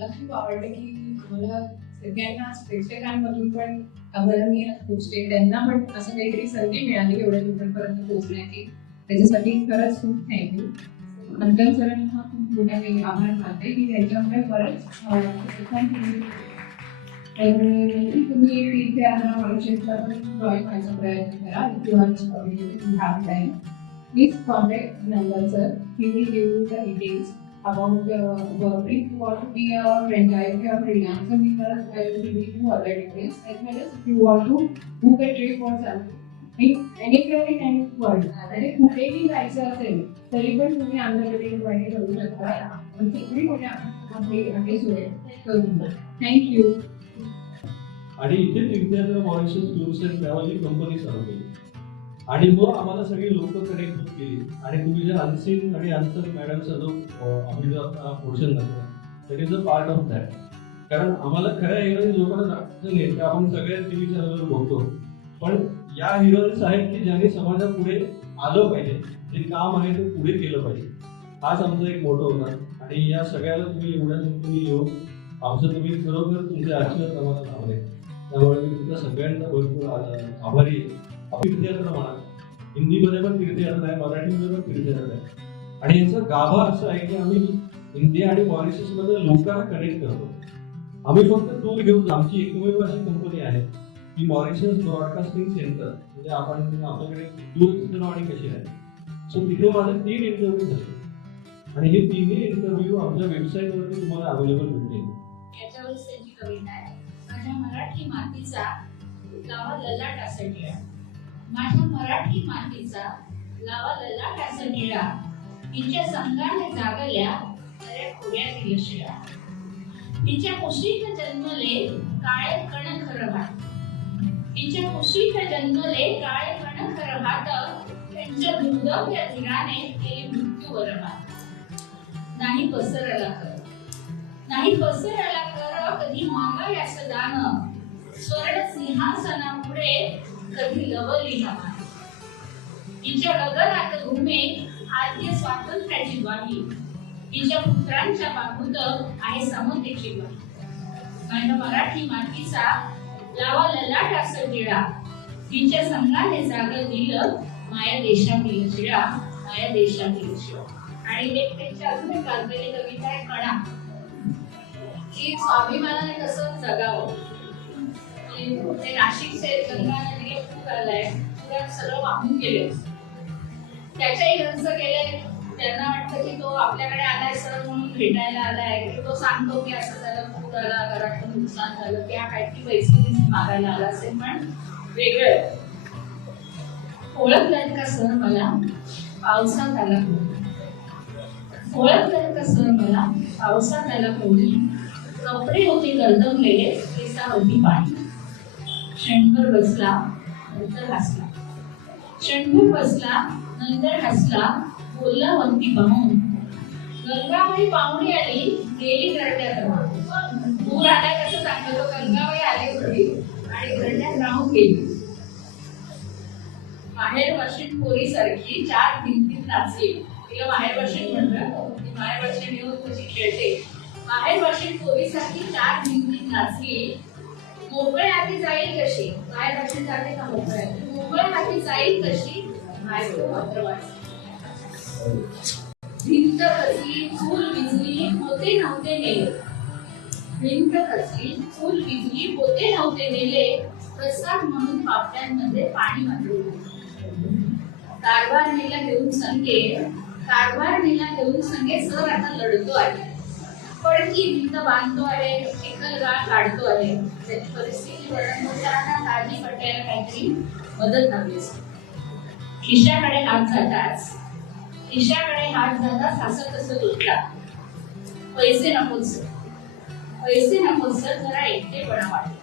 मला खूप आवडलं की मला सगळ्यांना प्रेक्षकांमधून पण आम्हाला मी पोचते, त्यांना पण असं काहीतरी संधी मिळाली एवढ्या लोकांपर्यंत पोहोचण्याची. त्याच्यासाठी खरंच खूप थँक्यू. मंथन सरांना खूप मोठा मी आभार मानते की ह्याच्यामुळे परत थँक्यू. तुम्ही इथे आला मॉरिशसला पण जॉईन व्हायचा प्रयत्न करा. Please contact number, sir. He will give you the details about work. If you want to be a franchise, if you are freelancer, we will give you all the details. As well as if you want to book a trip or something, anywhere in any world, आणि कुठेही जायचं असेल तरी पण तुम्ही आमच्याकडे invite करू शकता. आणि तिकडे कोणी आपली सोय करून द्या. थँक्यू. आणि इथे तीर्थयात्रा Mauritius tours and travel he company चालू केली आणि मग आम्हाला सगळी लोक कनेक्ट होत गेली. आणि तुम्ही जे अनसीन आणि अनसन मॅडमचा जो आम्ही जो आता पोर्शन घातला that is a part of that. कारण आम्हाला खऱ्या हिरोईन लोकांना दाखवायचं नाही तर आपण सगळ्या टी व्ही चॅनलवर बघतो, पण या हिरोईन्स आहेत की ज्यांनी समाजापुढे आलं पाहिजे, जे काम आहे ते पुढे केलं पाहिजे. हाच आमचा एक मोठा होता. आणि या सगळ्याला तुम्ही एवढ्या तुम्ही येऊन आमचं तुम्ही खरोखर तुमचे आशीर्वाद आम्हाला लावले. त्यामुळे मी तुमच्या सगळ्यांचा भरपूर आभारी आहे. तीर्थयात्रा म्हणा, हिंदीमध्ये पण तीर्थयात्रा आहे, मराठीमध्ये पण तीर्थयात्रा आहे. आणि यांचा गाभा असा आहे की आम्ही इंडिया आणि मॉरिशस मध्ये लोकांना कनेक्ट करतो. आम्ही फक्त टूर घेऊन, आमची एकमेव अशी कंपनी आहे की मॉरिशस ब्रॉडकास्टिंग सेंटर, म्हणजे आपण आपल्याकडे दूरचित्रवाणी कशी आहे, सो तिथे माझे 3 इंटरव्ह्यू झाले आणि हे 3ही इंटरव्ह्यू आमच्या वेबसाईटवरती तुम्हाला अवेलेबल मिळतील. याच्यावर त्यांची कविता आहे. माझ्या मराठी मातीचा लावा ललाटाचा टिळा, माझ्या मराठी मातीचा लावा ललाटाचा टिळा, तिच्या संगाने जागल्या खऱ्या खोऱ्यातील शिळा, तिच्या कुशीत जन्मले काळे कण खरं भात, तिच्या कुशीत जन्मले काळे कण खरं भात, त्यांच्या दुर्दव्य धीराने केली मृत्यू वरभात. नाही पसरला कर, नाही पसरला कर कधी मागायास दान, स्वर्ण सिंहासनापुढे कधी लवली नमान. तिच्या गगनात घुमे आद्य स्वातंत्र्याची ग्वाही, तिच्या पुत्रांच्या बाबूत आहे समतेची ग्वाही. माझ्या मराठी मातीचा लावा ललाटाचा टिळा, तिच्या संघाने जाग दिलं माया देशातील शिळा, माया देशातील शिळा. आणि एक त्यांची अजून एक गाजलेली कविता आहे कणा, की स्वाभिमानाने कसं जगावं. ते नाशिकचे गंगा नदीला पूर आलाय, पुरात सगळं वाहून गेले, त्याच्याही रंज केले. त्यांना वाटतं की तो आपल्याकडे आलाय सर म्हणून भेटायला आलाय, की तो सांगतो की असं झालं, पूर आला, घरातलं नुकसान झालं, त्या काहीतरी पैसे मागायला आला असेल. पण वेगळं ओळखलं का सर मला पावसात आला कोणी, ओळखलं का सर मला पावसात आला कोणी, कपडे होते गरदवलेले केसावरती पाणी. क्षणभर बसला नंतर हसला, क्षणभर बसला नंतर हसला, बोलला वरती पाहून, गंगाबाई पाहुणी आली गेली गरड्यात. पूर आलाय कसं सांगतो, गंगाबाई आली होती आणि गरड्यात राहून गेली. माहेर वाशिन पोरी सारखी 4 भिंतीत नाचली, तिला माहेर वाशिन म्हणतात, ती माहेर वाशिन येऊन कशी खेळते. माहेर वाशिन पोरी सारखी 4 भिंतीत नाचली, मोकळ्या हाती जाईल कशी, माहेर वाशिन जाते का मोकळ्या, मोकळ्या हाती जाईल कशी, माहेर मात्र वाचली. भिंत कसली फूल विजली होते नव्हते नेले, भिंत कसली फूल विजली होते नव्हते नेले, प्रसाद म्हणून पापड्यांमध्ये पाणी मारले. कारभार नेला घेऊन संगे, कारभार नेला घेऊन संगे सर आता लढतो आहे, पडकी भिंत बांधतो आहे, चिखलगाळ काढतो आहे. त्याची परिस्थिती वर्णन करताना काळजी पटायला काहीतरी मदत हवी असते. खिशाकडे हात जाताच, खिशाकडे हात जाताच हसत हसत उठला, पैसे नकोच, पैसे नकोच, जरा एकटेपणा वाटला.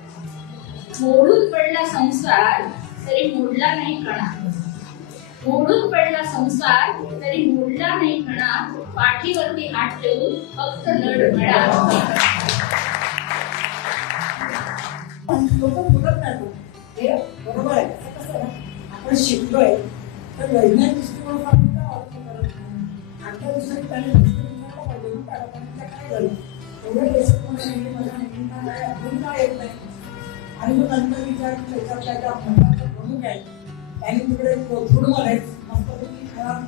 मोडून पडला संसार तरी मोडला नाही कणा, मोडून पडला संसार तरी मोडला नाही कणा, पाठीवरती हात ठेवून फक्त लढ म्हणा. लोक बोलत नाही, हे बरोबर आहे. कसं आपण शिकलोय तर वैज्ञानिक दृष्टिकोन आमच्या दुसरी त्याने काय झालं एवढं टेस्टमध्ये म्हणजे माझ्या मुलींना काय अजून काय येत नाही. आणि मग नंतर विचार त्याच्यात काय त्या महत्वाचा प्रमुख आहे त्यांनी तिकडे कोथरूडमध्ये मस्तपैकी घरात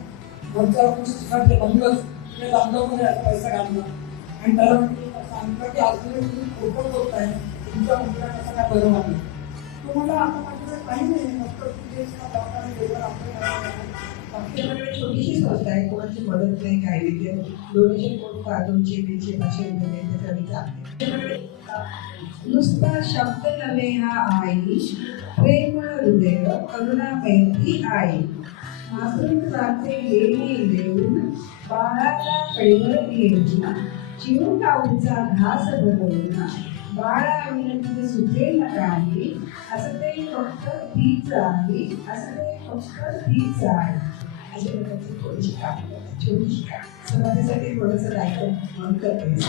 घरच्या लोकांची तिकडे बंगच ते लॉकडाऊनमध्ये असा पैसा घालणं आणि त्याला सांगितलं की आज तुम्ही खोटं बोलताय तुमच्या मुलीला कसं काय बरं वाटलं. तो मला आता माझ्याकडे काही नाही फक्त तुझे दवाखाने वेगळं आपल्याकडे छोटीशी संस्था आहे कोणाची मदत नाही काही नाही डोनेशन करून 200-300 वगैरे त्याच्यासाठी चालते. नुसता शब्द नव्हे हा आई प्रेम हृदय करुणामयी आई मातृत्वाचे येणे देऊन बाळाला कडेवर घेऊन चिरून टाऊचा घास बदलून बाळा विनंती सुचेल काही असं ते फक्त तीच आहे असं ते फक्त तीच आहे अशा प्रकारची थोडीशी छोटीशी समाजासाठी थोडंसं दायित्व म्हणून करते.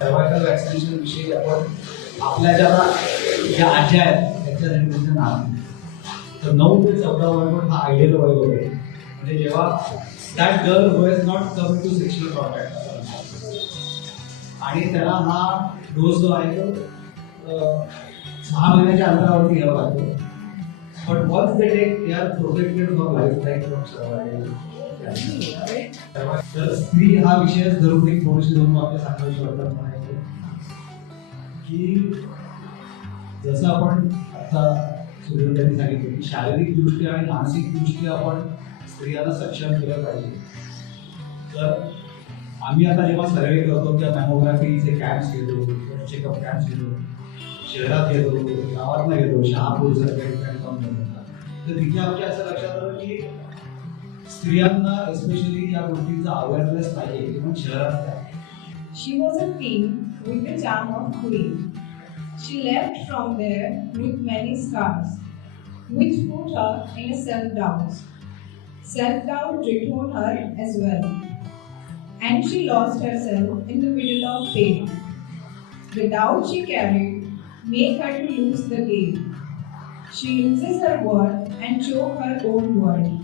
सर्वायकल वॅक्सिनेशन विषयी आपण आपल्या ज्या आज्या आहेत त्यांच्यासाठी त्यांचं नाव तर 9 ते 14 वय हा आयडियल वय होते म्हणजे जेव्हा that girl who has not come to sexual contact आणि त्याला हा डोस जो आहे तो 6 महिन्याच्या अंतरावरती घ्यावा लागतो. But once they take they are protected for life time from cervical. तर स्त्री हा विषय धरून एक थोडीशी 2 वाक्य सांगायची वाटतात म्हणायचे की जसं आपण आता सुरेंद्रनी सांगितलं की शारीरिक दृष्ट्या आणि मानसिक दृष्ट्या आपण स्त्रियांना सक्षम केलं पाहिजे. तर आम्ही आता जेव्हा सर्वे करतो त्या मॅमोग्राफीचे कॅम्प्स घेतो चेकअप कॅम्प्स घेतो शहरात घेतो गावातला घेतो शहापूर सारख्या ठिकाणी काम करतात तर तिथे आमच्या असं लक्षात आलं की स्त्रियांना एस्पेशली या गोष्टींचा अवेअरनेस पाहिजे की पण शहरात. She was a queen with the charm of queen. She left from there with many scars, which put her in a self-doubt. Self-doubt returned her as well, and she lost herself in the middle of pain. The doubt she carried made her to lose the game. She loses her worth and choke her own world.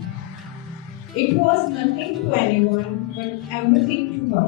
It was nothing to anyone, but everything to her.